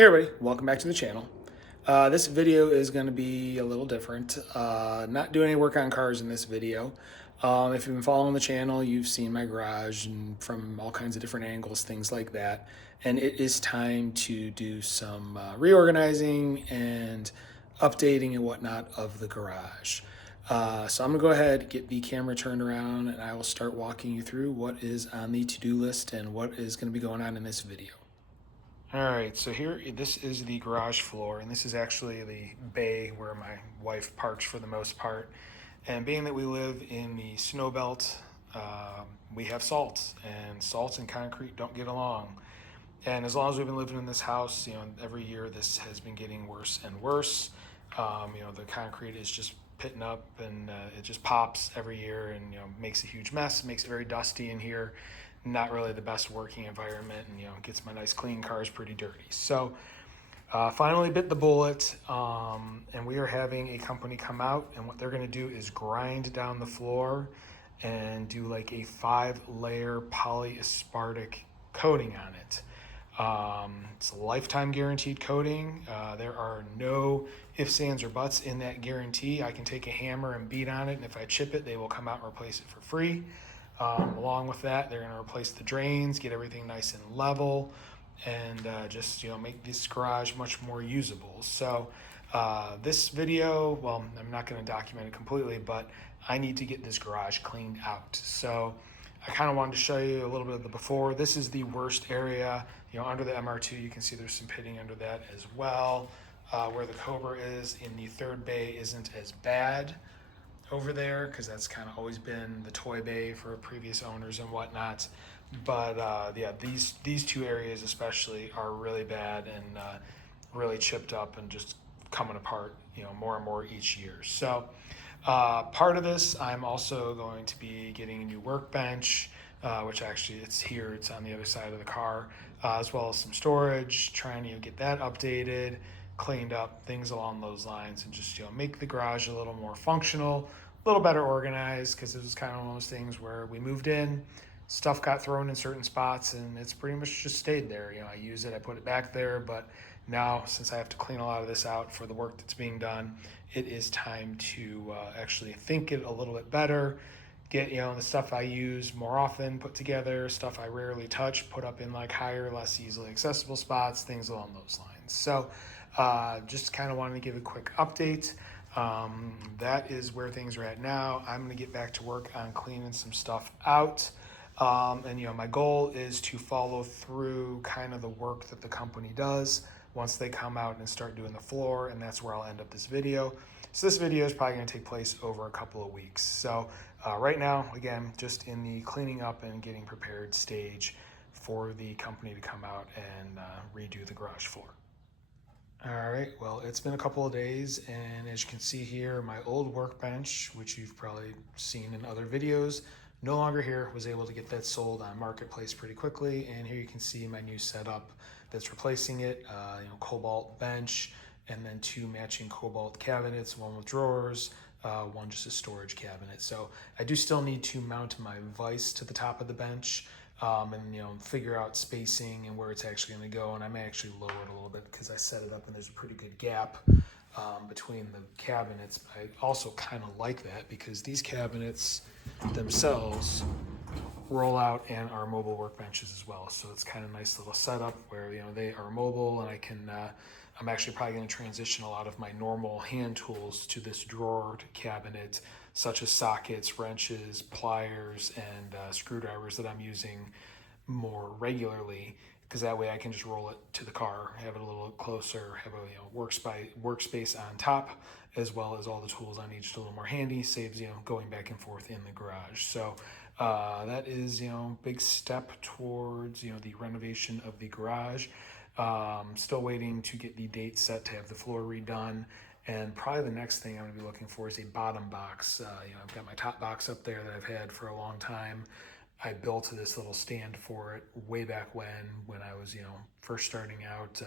Hey everybody, welcome back to the channel. This video is going to be a little different. Not doing any work on cars in this video. If you've been following the channel, you've seen my garage and from all kinds of different angles, things like that. And it is time to do some reorganizing and updating and whatnot of the garage. So I'm going to go ahead, get the camera turned around, and I will start walking you through what is on the to-do list and what is going to be going on in this video. All right, so here, this is the garage floor, and this is actually the bay where my wife parks for the most part. And being that we live in the snow belt, we have salt, and salt and concrete don't get along. And as long as we've been living in this house, every year this has been getting worse and worse. The concrete is just pitting up, and it just pops every year, and makes a huge mess. Makes it very dusty in here. Not really the best working environment, and gets my nice clean cars pretty dirty. So finally bit the bullet, and we are having a company come out, and what they're going to do is grind down the floor and do like a 5-layer polyaspartic coating on it. It's a lifetime guaranteed coating. There are no ifs, ands, or buts in that guarantee. I can take a hammer and beat on it, and if I chip it, they will come out and replace it for free. Along with that, they're going to replace the drains, get everything nice and level, and just make this garage much more usable. So this video, well, I'm not going to document it completely, but I need to get this garage cleaned out. So I kind of wanted to show you a little bit of the before. This is the worst area, under the MR2. You can see there's some pitting under that as well. Where the Cobra is in the third bay isn't as bad over there, because that's kind of always been the toy bay for previous owners and whatnot. But yeah, these two areas especially are really bad and really chipped up and just coming apart, more and more each year. So part of this, I'm also going to be getting a new workbench, which actually it's here, it's on the other side of the car, as well as some storage, trying to get that updated, cleaned up, things along those lines, and just make the garage a little more functional, a little better organized, because it was kind of one of those things where we moved in, stuff got thrown in certain spots, and it's pretty much just stayed there. I use it, I put it back there, but now since I have to clean a lot of this out for the work that's being done, it is time to actually think it a little bit better, get the stuff I use more often put together, stuff I rarely touch put up in like higher, less easily accessible spots, things along those lines. So just kind of wanted to give a quick update. That is where things are at now. I'm going to get back to work on cleaning some stuff out. And my goal is to follow through kind of the work that the company does once they come out and start doing the floor, and that's where I'll end up this video. So this video is probably going to take place over a couple of weeks. So right now, again, just in the cleaning up and getting prepared stage for the company to come out and redo the garage floor. All right, well, it's been a couple of days, and as you can see here, my old workbench, which you've probably seen in other videos, no longer here. Was able to get that sold on Marketplace pretty quickly, and here you can see my new setup that's replacing it. Kobalt bench, and then 2 matching Kobalt cabinets, one with drawers, one just a storage cabinet. So I do still need to mount my vise to the top of the bench, and figure out spacing and where it's actually going to go. And I may actually lower it a little bit because I set it up and there's a pretty good gap between the cabinets. But I also kind of like that because these cabinets themselves roll out and are mobile workbenches as well. So it's kind of a nice little setup where they are mobile, and I can I'm actually probably going to transition a lot of my normal hand tools to this drawered cabinet, such as sockets, wrenches, pliers, and screwdrivers that I'm using more regularly, because that way I can just roll it to the car, have it a little closer, have a workspace on top, as well as all the tools I need just a little more handy. Saves going back and forth in the garage. So that is big step towards the renovation of the garage. Still waiting to get the date set to have the floor redone. And probably the next thing I'm going to be looking for is a bottom box. I've got my top box up there that I've had for a long time. I built this little stand for it way back when I was, first starting out,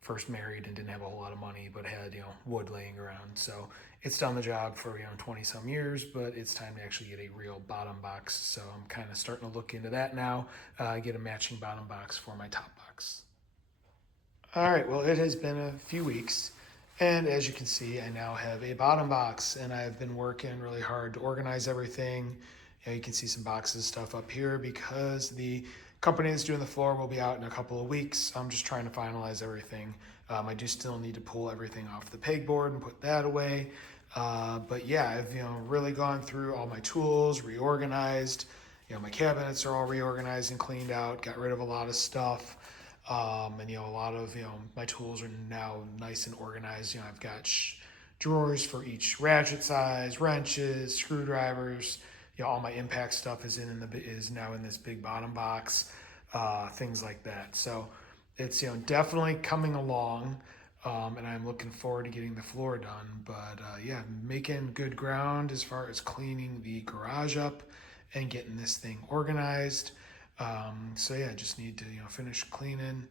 first married and didn't have a whole lot of money, but had, wood laying around. So it's done the job for, 20 some years, but it's time to actually get a real bottom box. So I'm kind of starting to look into that now, get a matching bottom box for my top box. All right, well, it has been a few weeks, and as you can see, I now have a bottom box, and I've been working really hard to organize everything. You can see some boxes of stuff up here because the company that's doing the floor will be out in a couple of weeks. So I'm just trying to finalize everything. I do still need to pull everything off the pegboard and put that away. But yeah, I've really gone through all my tools, reorganized. My cabinets are all reorganized and cleaned out. Got rid of a lot of stuff. And a lot of my tools are now nice and organized. I've got drawers for each ratchet size, wrenches, screwdrivers. All my impact stuff is now in this big bottom box, things like that. So it's definitely coming along, and I'm looking forward to getting the floor done. But yeah, making good ground as far as cleaning the garage up and getting this thing organized. So yeah, just need to finish cleaning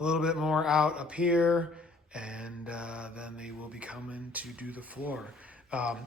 a little bit more out up here, and then they will be coming to do the floor.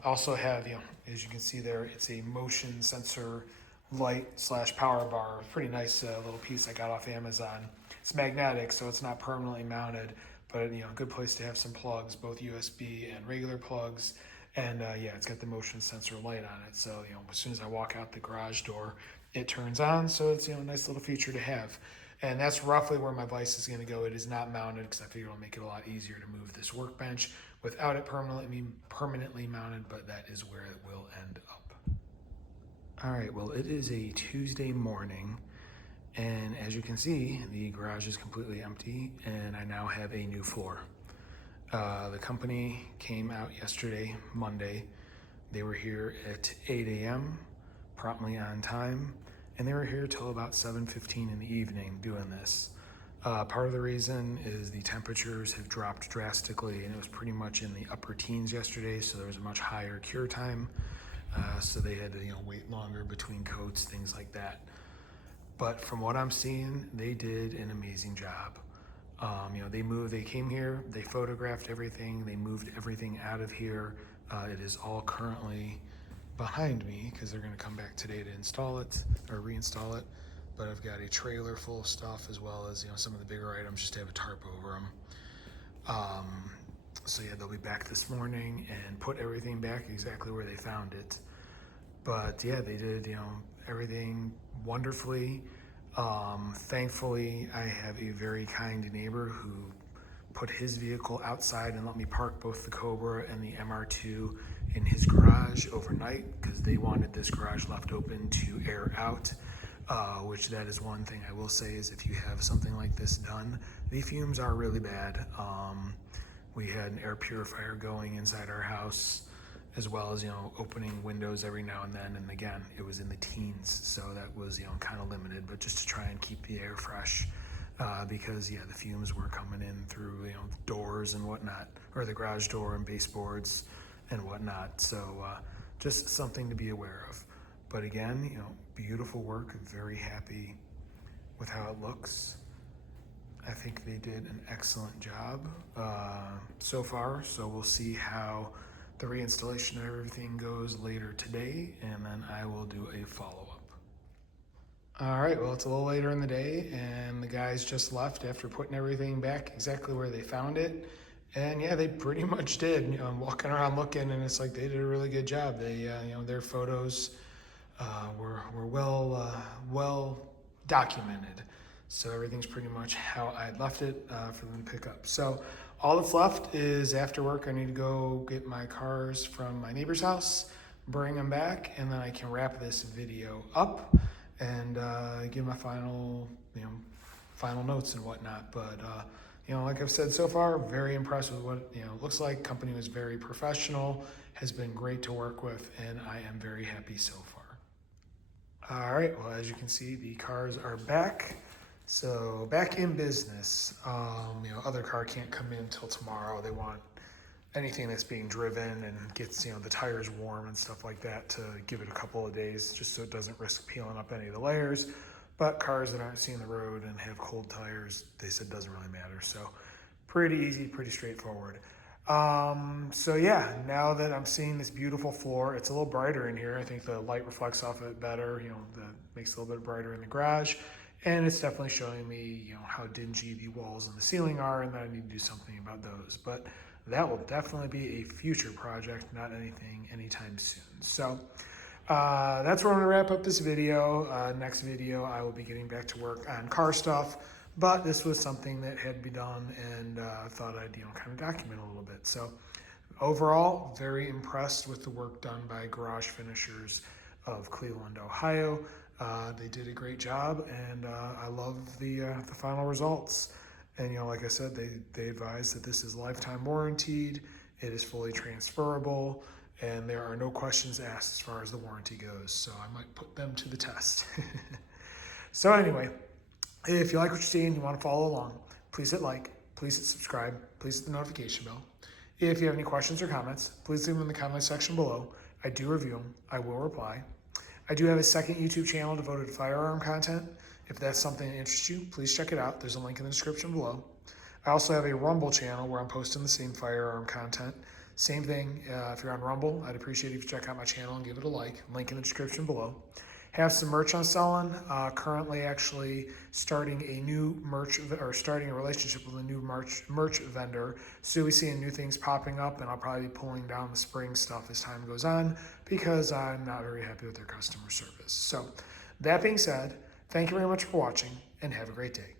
Also have as you can see there, it's a motion sensor light slash power bar. Pretty nice little piece I got off Amazon. It's magnetic, so it's not permanently mounted, but a good place to have some plugs, both USB and regular plugs. And yeah, it's got the motion sensor light on it, so as soon as I walk out the garage door, it turns on. So it's a nice little feature to have. And that's roughly where my vise is going to go. It is not mounted because I figure it'll make it a lot easier to move this workbench without it permanently mounted, but that is where it will end up. All right, well, it is a Tuesday morning, and as you can see, the garage is completely empty, and I now have a new floor. The company came out yesterday, Monday. They were here at 8 a.m., promptly on time, and they were here till about 7:15 in the evening doing this. Part of the reason is the temperatures have dropped drastically, and it was pretty much in the upper teens yesterday, so there was a much higher cure time. So they had to wait longer between coats, things like that. But from what I'm seeing, they did an amazing job. They came here, they photographed everything, they moved everything out of here. It is all currently behind me because they're going to come back today to install it or reinstall it. But I've got a trailer full of stuff, as well as some of the bigger items just to have a tarp over them. So yeah, they'll be back this morning and put everything back exactly where they found it. But yeah, they did everything wonderfully. Thankfully, I have a very kind neighbor who put his vehicle outside and let me park both the Cobra and the MR2 in his garage overnight because they wanted this garage left open to air out, which that is one thing I will say is if you have something like this done, the fumes are really bad. We had an air purifier going inside our house, as well as opening windows every now and then, and again it was in the teens, so that was kind of limited, but just to try and keep the air fresh, because yeah, the fumes were coming in through doors and whatnot, or the garage door and baseboards and whatnot. So just something to be aware of. But again, beautiful work. Very happy with how it looks. I think they did an excellent job so far, so we'll see how the reinstallation of everything goes later today, and then I will do a follow-up. All right, well, it's a little later in the day, and the guys just left after putting everything back exactly where they found it. And yeah, they pretty much did. I'm walking around looking, and it's like they did a really good job. They, their photos were well documented. So everything's pretty much how I left it for them to pick up. So all that's left is after work, I need to go get my cars from my neighbor's house, bring them back, and then I can wrap this video up and give my final notes and whatnot. But like I've said so far, very impressed with what it looks like. Company was very professional, has been great to work with, and I am very happy so far. All right, well, as you can see, the cars are back. So back in business. Other car can't come in until tomorrow. They want anything that's being driven and gets the tires warm and stuff like that to give it a couple of days, just so it doesn't risk peeling up any of the layers. But cars that aren't seeing the road and have cold tires, they said doesn't really matter. So pretty easy, pretty straightforward. So yeah, now that I'm seeing this beautiful floor, it's a little brighter in here. I think the light reflects off it better. That makes it a little bit brighter in the garage. And it's definitely showing me, how dingy the walls and the ceiling are, and that I need to do something about those. But that will definitely be a future project, not anything anytime soon. So that's where I'm gonna wrap up this video. Next video, I will be getting back to work on car stuff, but this was something that had to be done, and I thought I'd, kind of document a little bit. So overall, very impressed with the work done by Garage Finishers of Cleveland, Ohio. They did a great job, and I love the final results. And like I said, they advise that this is lifetime warranted, it is fully transferable, and there are no questions asked as far as the warranty goes. So I might put them to the test. So anyway, if you like what you see and you want to follow along, please hit like, please hit subscribe, please hit the notification bell. If you have any questions or comments, please leave them in the comment section below. I do review them. I will reply. I do have a second YouTube channel devoted to firearm content. If that's something that interests you, please check it out. There's a link in the description below. I also have a Rumble channel where I'm posting the same firearm content. Same thing, if you're on Rumble, I'd appreciate it if you check out my channel and give it a like. Link in the description below. Have some merch I'm selling. Currently actually starting a relationship with a new merch vendor. So you'll be seeing new things popping up, and I'll probably be pulling down the spring stuff as time goes on because I'm not very happy with their customer service. So that being said, thank you very much for watching and have a great day.